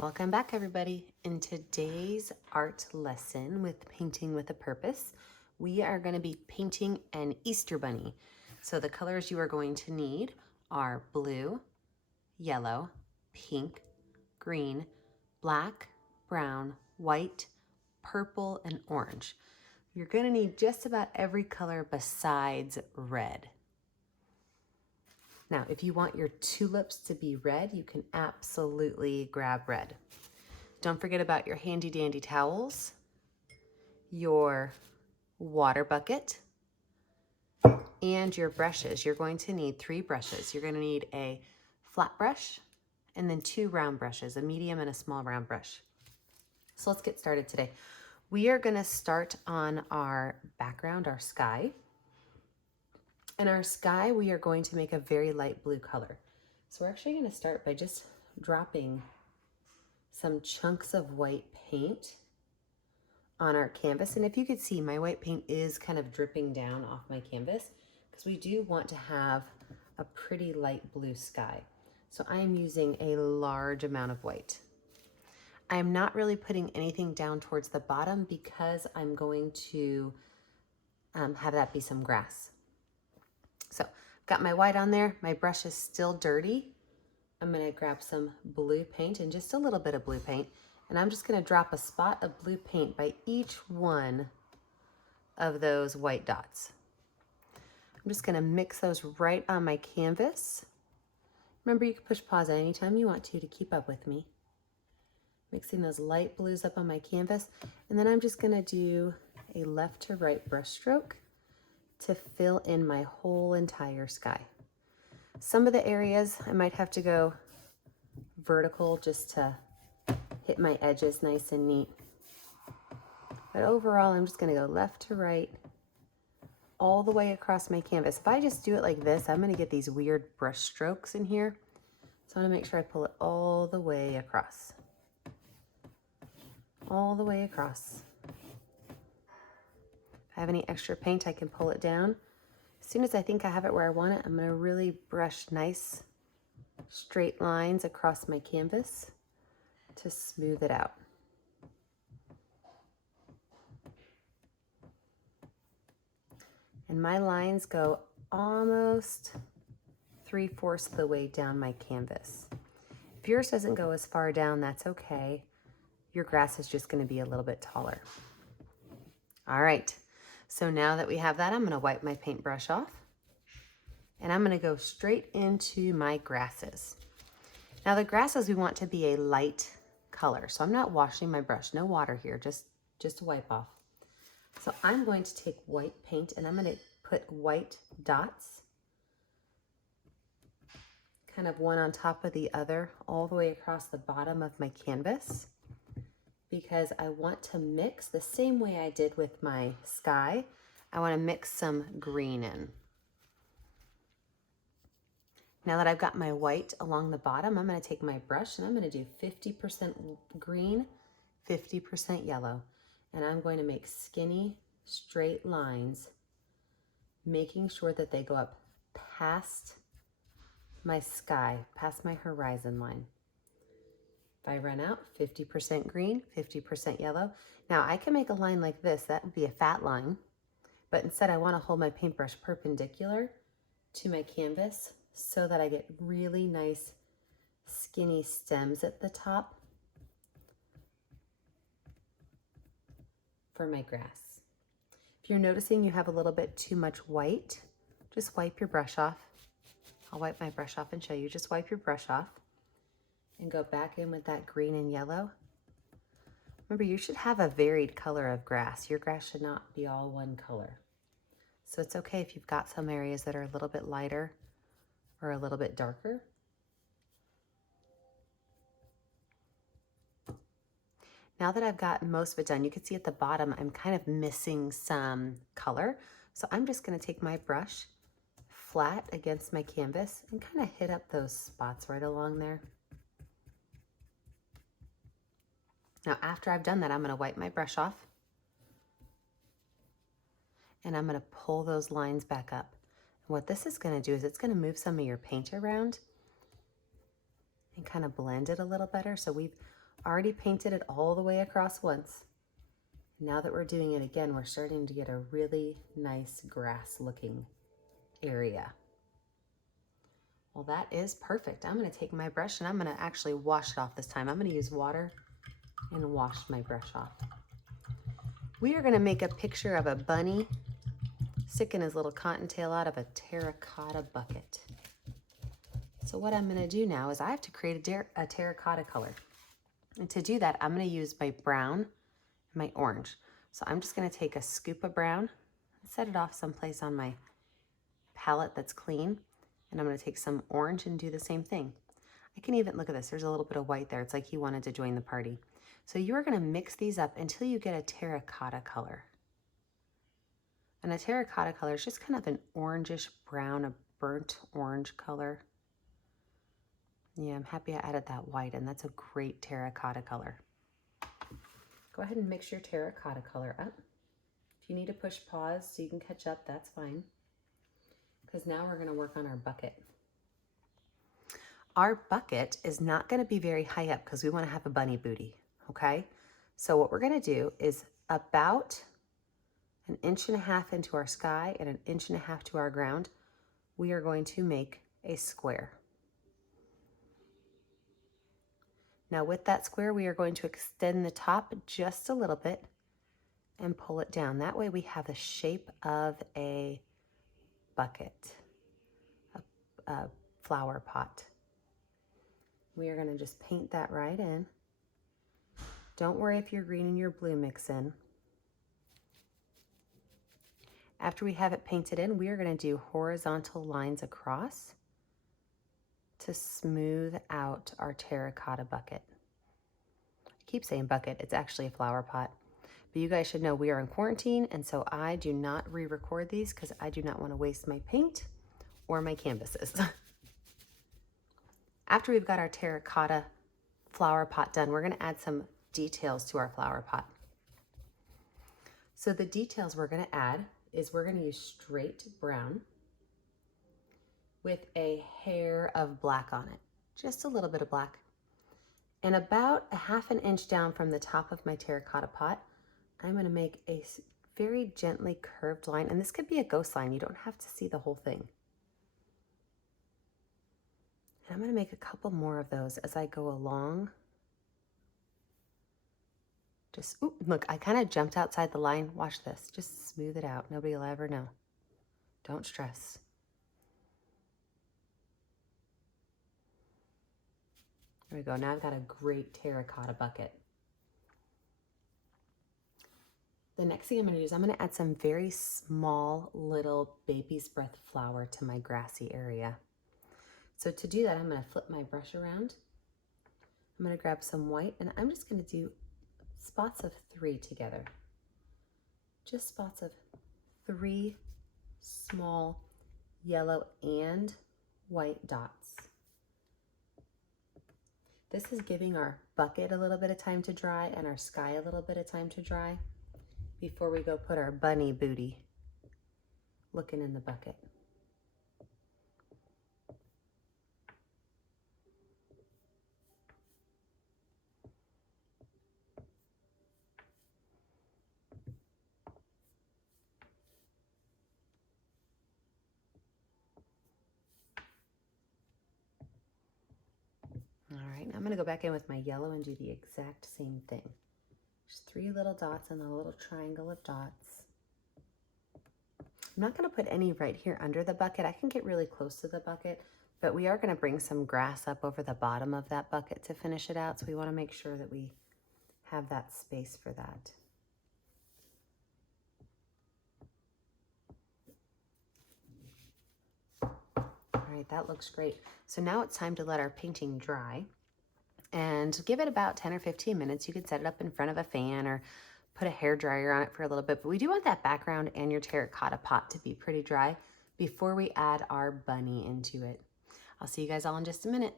Welcome back, everybody. In today's art lesson with Painting with a Purpose, we are going to be painting an Easter bunny. So the colors you are going to need are blue, yellow, pink, green, black, brown, white, purple, and orange. You're going to need just about every color besides red. Now, if you want your tulips to be red, you can absolutely grab red. Don't forget about your handy dandy towels, your water bucket, and your brushes. You're going to need 3 brushes. You're going to need a flat brush and then 2 round brushes, a medium and a small round brush. So let's get started today. We are going to start on our background, our sky. And our sky, we are going to make a very light blue color. So we're actually going to start by just dropping some chunks of white paint on our canvas. And if you could see, my white paint is kind of dripping down off my canvas because we do want to have a pretty light blue sky. So I am using a large amount of white. I am not really putting anything down towards the bottom because I'm going to have that be some grass. So I've got my white on there. My brush is still dirty. I'm going to grab some blue paint and just a little bit of blue paint. And I'm just going to drop a spot of blue paint by each one of those white dots. I'm just going to mix those right on my canvas. Remember, you can push pause at any time you want to keep up with me. Mixing those light blues up on my canvas. And then I'm just going to do a left to right brush stroke to fill in my whole entire sky. Some of the areas I might have to go vertical just to hit my edges nice and neat. But overall, I'm just going to go left to right all the way across my canvas. If I just do it like this, I'm going to get these weird brush strokes in here. So I want to make sure I pull it all the way across. All the way across. If I have any extra paint, I can pull it down. As soon as I think I have it where I want it, I'm going to really brush nice straight lines across my canvas to smooth it out. And my lines go almost 3/4 of the way down my canvas. If yours doesn't go as far down, that's okay. Your grass is just going to be a little bit taller. All right, so now that we have that, I'm going to wipe my paintbrush off. And I'm going to go straight into my grasses. Now the grasses we want to be a light color. So I'm not washing my brush, no water here, just to wipe off. So I'm going to take white paint and I'm going to put white dots, kind of one on top of the other, all the way across the bottom of my canvas, because I want to mix the same way I did with my sky. I want to mix some green in. Now that I've got my white along the bottom, I'm going to take my brush and I'm going to do 50% green, 50% yellow. And I'm going to make skinny, straight lines, making sure that they go up past my sky, past my horizon line. If I run out, 50% green, 50% yellow. Now I can make a line like this. That would be a fat line. But instead I want to hold my paintbrush perpendicular to my canvas so that I get really nice skinny stems at the top for my grass. If you're noticing you have a little bit too much white, just wipe your brush off. I'll wipe my brush off and show you. Just wipe your brush off and go back in with that green and yellow. Remember, you should have a varied color of grass. Your grass should not be all one color. So it's okay if you've got some areas that are a little bit lighter or a little bit darker. Now that I've got most of it done, you can see at the bottom, I'm kind of missing some color. So I'm just gonna take my brush flat against my canvas and kind of hit up those spots right along there. Now, after I've done that, I'm gonna wipe my brush off and I'm gonna pull those lines back up. What this is going to do is it's going to move some of your paint around and kind of blend it a little better. So we've Already painted it all the way across once. Now that we're doing it again, we're starting to get a really nice grass looking area. Well, that is perfect. I'm gonna take my brush and I'm gonna actually wash it off this time. I'm gonna use water and wash my brush off. We are gonna make a picture of a bunny sticking his little cottontail out of a terracotta bucket. So what I'm gonna do now is I have to create a terracotta color. And to do that, I'm gonna use my brown and my orange. So I'm just gonna take a scoop of brown and set it off someplace on my palette that's clean. And I'm gonna take some orange and do the same thing. I can even, look at this, there's a little bit of white there. It's like he wanted to join the party. So you're gonna mix these up until you get a terracotta color. And a terracotta color is just kind of an orangish brown, a burnt orange color. Yeah, I'm happy I added that white, and that's a great terracotta color. Go ahead and mix your terracotta color up. If you need to push pause so you can catch up, that's fine. Because now we're gonna work on our bucket. Our bucket is not gonna be very high up because we wanna have a bunny booty, okay? So what we're gonna do is about 1.5 inches into our sky and 1.5 inches to our ground, we are going to make a square. Now with that square, we are going to extend the top just a little bit and pull it down. That way we have the shape of a bucket, a flower pot. We are gonna just paint that right in. Don't worry if your green and your blue mix in. After we have it painted in, we are gonna do horizontal lines across to smooth out our terracotta bucket. I keep saying bucket, it's actually a flower pot. But you guys should know we are in quarantine, and so I do not re-record these because I do not want to waste my paint or my canvases. After we've got our terracotta flower pot done, we're going to add some details to our flower pot. So the details we're going to add is we're going to use straight brown with a hair of black on it, just a little bit of black. And about 1/2 inch down from the top of my terracotta pot, I'm gonna make a very gently curved line, and this could be a ghost line. You don't have to see the whole thing. And I'm gonna make a couple more of those as I go along. Just, ooh, look, I kind of jumped outside the line. Watch this, just smooth it out. Nobody will ever know. Don't stress. There we go, now I've got a great terracotta bucket. The next thing I'm gonna do is I'm gonna add some very small little baby's breath flower to my grassy area. So to do that, I'm gonna flip my brush around. I'm gonna grab some white, and I'm just gonna do spots of 3 together. Just spots of 3 small yellow and white dots. This is giving our bucket a little bit of time to dry and our sky a little bit of time to dry before we go put our bunny booty looking in the bucket. All right, now I'm gonna go back in with my yellow and do the exact same thing. Just 3 little dots and a little triangle of dots. I'm not gonna put any right here under the bucket. I can get really close to the bucket, but we are gonna bring some grass up over the bottom of that bucket to finish it out. So we wanna make sure that we have that space for that. All right, that looks great. So now it's time to let our painting dry and give it about 10 or 15 minutes. You could set it up in front of a fan or put a hair dryer on it for a little bit, but we do want that background and your terracotta pot to be pretty dry before we add our bunny into it. I'll see you guys all in just a minute.